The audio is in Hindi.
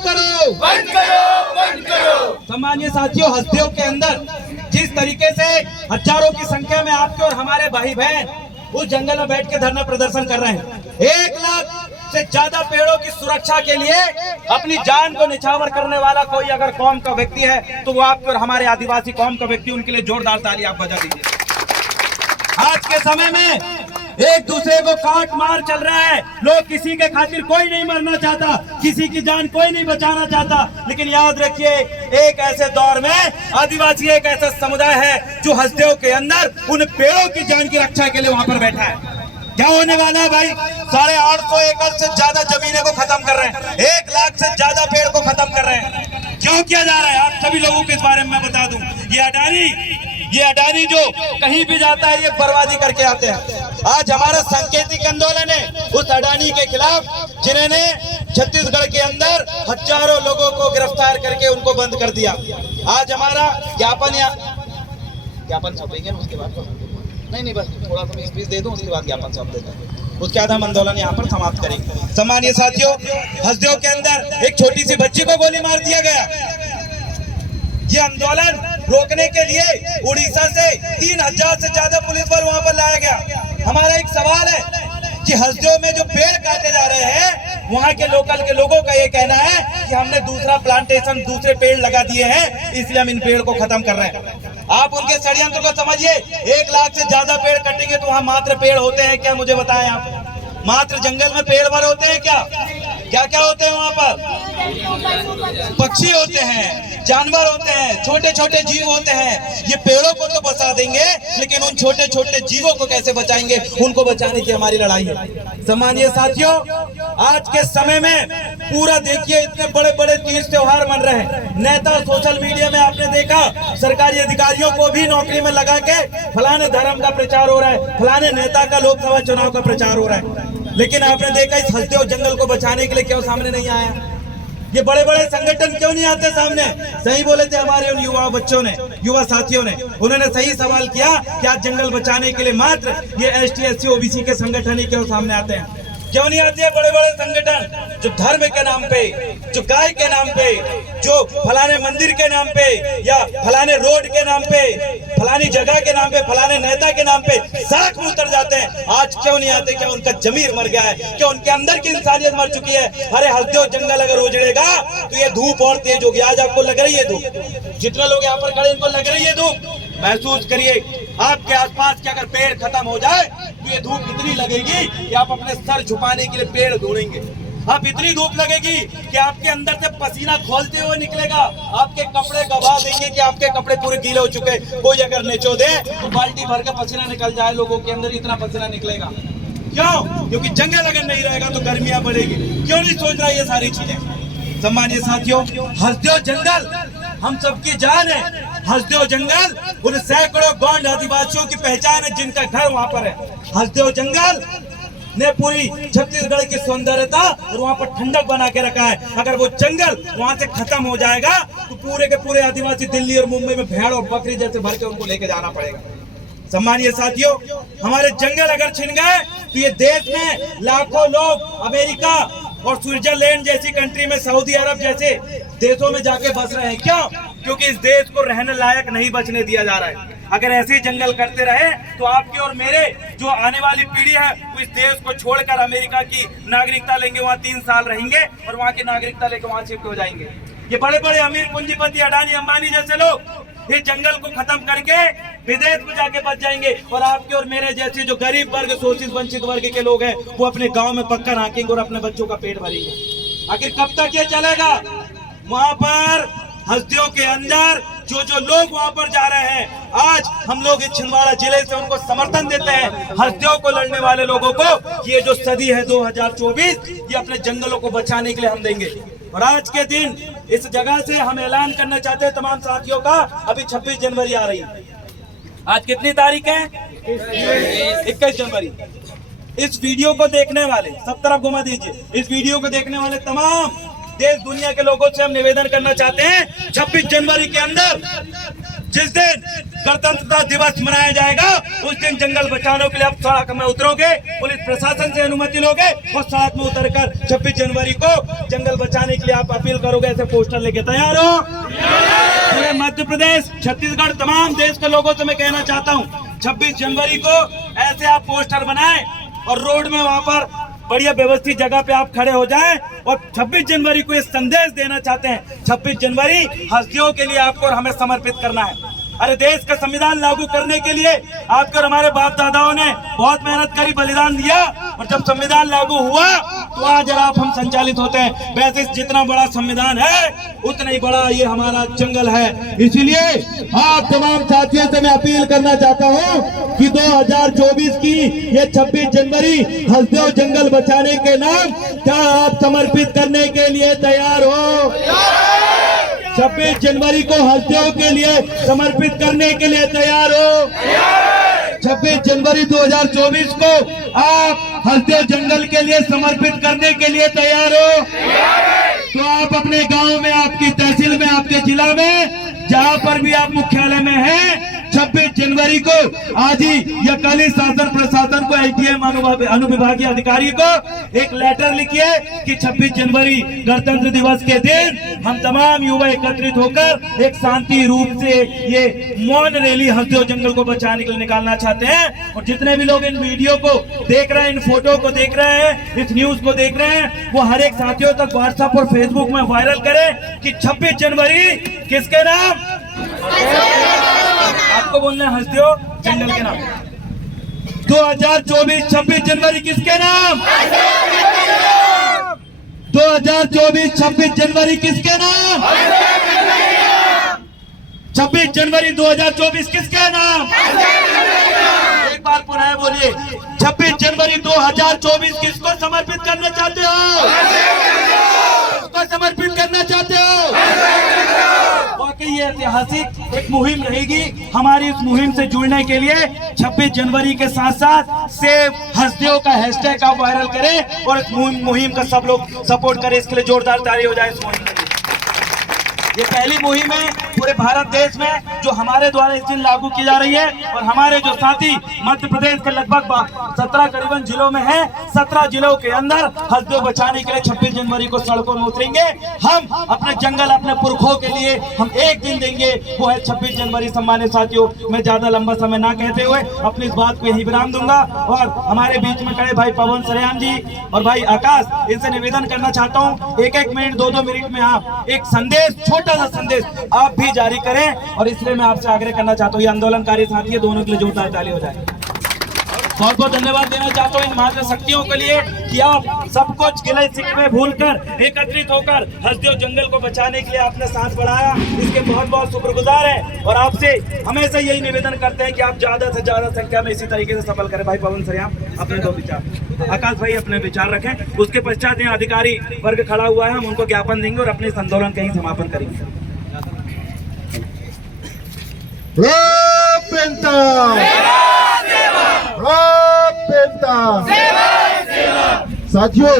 करो, बंद करो, बंद करो। सम्मानीय साथियों, हस्तियों के अंदर जिस तरीके से हजारों की संख्या में आपके और हमारे भाई बहन उस जंगल में बैठ के धरना प्रदर्शन कर रहे हैं, 1 लाख से ज्यादा पेड़ों की सुरक्षा के लिए अपनी जान को निछावर करने वाला कोई अगर कौम का व्यक्ति है तो वो आपके और हमारे आदिवासी कौम का व्यक्ति, उनके लिए जोरदार ताली आप बजा दीजिए। आज के समय में एक दूसरे को काट मार चल रहा है, लोग किसी के खातिर कोई नहीं मरना चाहता, किसी की जान कोई नहीं बचाना चाहता, लेकिन याद रखिए एक ऐसे दौर में आदिवासी एक ऐसा समुदाय है जो हस्तियों के अंदर उन पेड़ों की जान की रक्षा के लिए वहां पर बैठा है। क्या होने वाला है भाई? 850 एकड़ से ज्यादा जमीनें को खत्म कर रहे हैं, 1 लाख से ज्यादा पेड़ को खत्म कर रहे हैं। क्यों किया जा रहा है? आप सभी लोगों को इस बारे में मैं बता दूं, ये अडानी जो कहीं भी जाता है ये बर्बादी करके आते हैं। आज हमारा सांकेतिक आंदोलन है उस अडानी के खिलाफ, जिन्होंने छत्तीसगढ़ के अंदर हजारों लोगों को गिरफ्तार करके उनको बंद कर दिया। आज हमारा ज्ञापन छापेंगे ना, उसके बाद नहीं बस थोड़ा सा स्पीच दे दूं, उसके बाद ज्ञापन छाप देते हैं, उसके बाद हम आंदोलन यहाँ पर समाप्त करेंगे। सम्मानीय साथियों, हस्तियों के अंदर एक छोटी सी बच्ची को गोली मार दिया गया। ये आंदोलन रोकने के लिए उड़ीसा से 3000 से ज्यादा पुलिस बल वहां पर लाया गया। हमारा एक सवाल है कि हस्तियों में जो पेड़ काटे जा रहे हैं, वहां के लोकल के लोगों का ये कहना है कि हमने दूसरा प्लांटेशन, दूसरे पेड़ लगा दिए हैं, इसलिए हम इन पेड़ को खत्म कर रहे हैं। आप उनके षड्यंत्र को समझिए। 1 लाख से ज्यादा पेड़ कटेंगे तो वहां मात्र पेड़ होते हैं क्या? मुझे बताएं आप, मात्र जंगल में पेड़ भर होते हैं क्या? क्या क्या होते हैं वहां पर? पक्षी होते हैं, जानवर होते हैं, छोटे छोटे जीव होते हैं। ये पेड़ों को तो बचा देंगे, लेकिन उन छोटे छोटे जीवों को कैसे बचाएंगे? उनको बचाने की हमारी लड़ाई है। सम्मानीय साथियों, आज के समय में पूरा देखिए इतने बड़े बड़े तीज त्योहार मन रहे हैं। नेता सोशल मीडिया में आपने देखा सरकारी अधिकारियों को भी नौकरी में लगा के फलाने धर्म का प्रचार हो रहा है, फलाने नेता का लोकसभा चुनाव का प्रचार हो रहा है, लेकिन आपने देखा इस हस्तियों जंगल को बचाने के लिए क्यों सामने नहीं आया? ये बड़े बड़े संगठन क्यों नहीं आते सामने? सही बोले थे हमारे उन युवा बच्चों ने, युवा साथियों ने, उन्होंने सही सवाल किया कि आज जंगल बचाने के लिए मात्र ये ST SC OBC के संगठन ही क्यों सामने आते हैं? क्यों नहीं आते हैं बड़े बड़े संगठन जो धर्म के नाम पे, जो गाय के नाम पे, जो फलाने मंदिर के नाम पे या फलाने रोड के नाम पे, फलानी जगह के नाम पे, फलाने नेता के नाम पे साख में उतर जाते हैं? आज क्यों नहीं आते? क्या उनका जमीर मर गया है? क्या उनके अंदर की इंसानियत मर चुकी है? अरे हस्तियों जंगल अगर उजड़ेगा तो ये धूप और तेज होगी। आज आपको लग रही है धूप, जितने लोग यहाँ पर खड़े इनको लग रही है धूप। महसूस करिए आपके आसपास के अगर पेड़ खत्म हो जाए तो ये धूप इतनी लगेगी कि आप अपने सर छुपाने के लिए पेड़ ढूंढेंगे। आप इतनी धूप लगेगी कि आपके अंदर से पसीना खोलते हुए निकलेगा, आपके कपड़े गवा देंगे कि आपके कपड़े पूरे गीले हो चुके हैं। कोई अगर निचो दे तो बाल्टी भर के पसीना निकल जाए, लोगों के अंदर इतना पसीना निकलेगा। क्यों? क्योंकि जंगल अगर नहीं रहेगा तो गर्मियां बढ़ेगी। क्यों नहीं सोच रहा ये सारी चीजें? सम्मानीय साथियों, हस्तियों जंगल हम सबकी जान है। हस्तियों जंगल उन सैकड़ों गौंड आदिवासियों की पहचान है जिनका घर वहां पर है। हस्तियों जंगल ने पूरी छत्तीसगढ़ की सौंदर्यता और वहां पर ठंडक बना के रखा है। अगर वो जंगल वहां से खत्म हो जाएगा तो पूरे के पूरे आदिवासी दिल्ली और मुंबई में भेड़ और बकरी जैसे भर के उनको लेके जाना पड़ेगा। सम्मानीय साथियों, हमारे जंगल अगर छिन गए तो ये देश में लाखों लोग अमेरिका और स्विट्जरलैंड जैसी कंट्री में, सऊदी अरब जैसे देशों में जाके बस रहे हैं। क्यों? क्योंकि इस देश को रहने लायक नहीं बचने दिया जा रहा है। अगर ऐसे ही जंगल करते रहे तो आपके और मेरे जो आने वाली पीढ़ी है वो इस देश को छोड़कर अमेरिका की नागरिकता लेंगे, वहाँ 3 साल रहेंगे और वहाँ की नागरिकता लेकर वहाँ शिफ्ट हो जाएंगे। ये बड़े बड़े अमीर पूंजीपति अडानी अंबानी जैसे लोग इस जंगल को खत्म करके विदेश में जाके बच जाएंगे और आपके और मेरे जैसे जो गरीब वर्ग, शोषित वंचित वर्ग के लोग हैं वो अपने गांव में पक्का राखेंगे और अपने बच्चों का पेट भरेंगे। आखिर कब तक ये चलेगा? वहां पर हस्तियों के अंदर जो लोग वहां पर जा रहे हैं, आज हम लोग इस छिंदवाड़ा जिले से उनको समर्थन देते हैं हस्तियों को लड़ने वाले लोगों को। ये जो सदी है 2024, ये अपने जंगलों को बचाने के लिए हम देंगे। और आज के दिन इस जगह से हम ऐलान करना चाहते हैं तमाम साथियों का, अभी 26 जनवरी आ रही है। आज कितनी तारीख है? 21 जनवरी। इस वीडियो को देखने वाले, सब तरफ घुमा दीजिए, इस वीडियो को देखने वाले तमाम देश दुनिया के लोगों से हम निवेदन करना चाहते हैं 26 जनवरी के अंदर, जिस दिन गणतंत्रता दिवस मनाया जाएगा उस दिन जंगल बचाने के लिए आप सड़क में उतरोगे, पुलिस प्रशासन से अनुमति लोगे और सड़क में उतरकर 26 जनवरी को जंगल बचाने के लिए आप अपील करोगे, ऐसे पोस्टर लेके तैयार हो? पूरे मध्य प्रदेश, छत्तीसगढ़, तमाम देश के लोगों से मैं कहना चाहता हूँ 26 जनवरी को ऐसे आप पोस्टर बनाएं और रोड में वहां पर बढ़िया व्यवस्थित जगह पे आप खड़े हो जाएं और 26 जनवरी को ये संदेश देना चाहते हैं 26 जनवरी हस्तियों के लिए आपको और हमें समर्पित करना है। अरे देश का संविधान लागू करने के लिए आपके और हमारे बाप दादाओं ने बहुत मेहनत करी, बलिदान दिया और जब संविधान लागू हुआ तो आज आप हम संचालित होते हैं। वैसे जितना बड़ा संविधान है उतना ही बड़ा ये हमारा जंगल है। इसीलिए आप तमाम साथियों से मैं अपील करना चाहता हूँ कि 2024 की ये 26 जनवरी हस्तियों जंगल बचाने के नाम क्या आप समर्पित करने के लिए तैयार हो? 26 जनवरी को हस्तियों के लिए समर्पित करने के लिए तैयार हो? 26 जनवरी 2024 को आप हस्तियों जंगल के लिए समर्पित करने के लिए तैयार हो? तो आप अपने गांव में, आपकी तहसील में, आपके जिला में, जहां पर भी आप मुख्यालय में हैं, 26 जनवरी को आज ही या कल ही शासन प्रशासन को, एसडीएम अनुविभागीय अधिकारी को एक लेटर लिखिए कि 26 जनवरी गणतंत्र दिवस के दिन हम तमाम युवा एकत्रित होकर एक शांति रूप से ये मौन रैली हस्तियों जंगल को बचाने के लिए निकालना चाहते हैं। और जितने भी लोग इन वीडियो को देख रहे हैं, इन फोटो को देख रहे हैं, इस न्यूज को देख रहे हैं, वो हर एक साथियों तक व्हाट्सएप और फेसबुक में वायरल करें कि 26 जनवरी किसके नाम? आपको बोलना है हस्तियों जंगल के नाम। 2024 26 जनवरी किसके नाम? 2024 26 जनवरी किसके नाम? 26 जनवरी 2024 किसके नाम? एक बार पुनः बोलिए, 26 जनवरी 2024 किसको समर्पित करना चाहते हो? किसको समर्पित करना चाहते हो? वाकई ये ऐतिहासिक एक मुहिम रहेगी। हमारी इस मुहिम से जुड़ने के लिए 26 जनवरी के साथ साथ सेव हस्तियों का हैशटैग आप वायरल करें और इस मुहिम का सब लोग सपोर्ट करें। इसके लिए जोरदार ताली हो जाए इस मुहिम के लिए। ये पहली मुहिम है पूरे भारत देश में जो हमारे द्वारा इस दिन लागू की जा रही है और हमारे जो साथी मध्य प्रदेश के लगभग 17 करीबन जिलों में है, 17 जिलों के अंदर हस्तियों बचाने के लिए 26 जनवरी को सड़कों में उतरेंगे। हम अपने जंगल, अपने पुरखों के लिए हम एक दिन देंगे, वो है 26 जनवरी। सम्मानित साथियों, मैं ज्यादा लंबा समय ना कहते हुए अपनी इस बात को यही विराम दूंगा और हमारे बीच में खड़े भाई पवन सरेयान जी और भाई आकाश, इनसे निवेदन करना चाहता हूँ 1-1 मिनट 2-2 मिनट में आप एक संदेश, छोटा सा संदेश आप भी जारी करें। और इसलिए मैं आपसे आग्रह करना चाहता हूँ ये आंदोलनकारी साथी है, दोनों के लिए जोरदार ताली हो जाए। बहुत बहुत धन्यवाद देना चाहता हूँ इन महान शक्तियों के लिए कि आप सब कुछ गिले शिकवे भूलकर एकत्रित होकर हस्तियों जंगल को बचाने के लिए आपने साथ बढ़ाया, इसके बहुत बहुत शुक्रगुजार है। और आपसे हमेशा यही निवेदन करते हैं कि आप ज्यादा से ज्यादा संख्या में इसी तरीके से सफल करें। भाई पवन सरेयान अपने 2 विचार, आकाश भाई अपने विचार रखें, उसके पश्चात यहाँ अधिकारी वर्ग खड़ा हुआ है, हम उनको ज्ञापन देंगे और अपने आंदोलन का ही समापन करेंगे। साथियों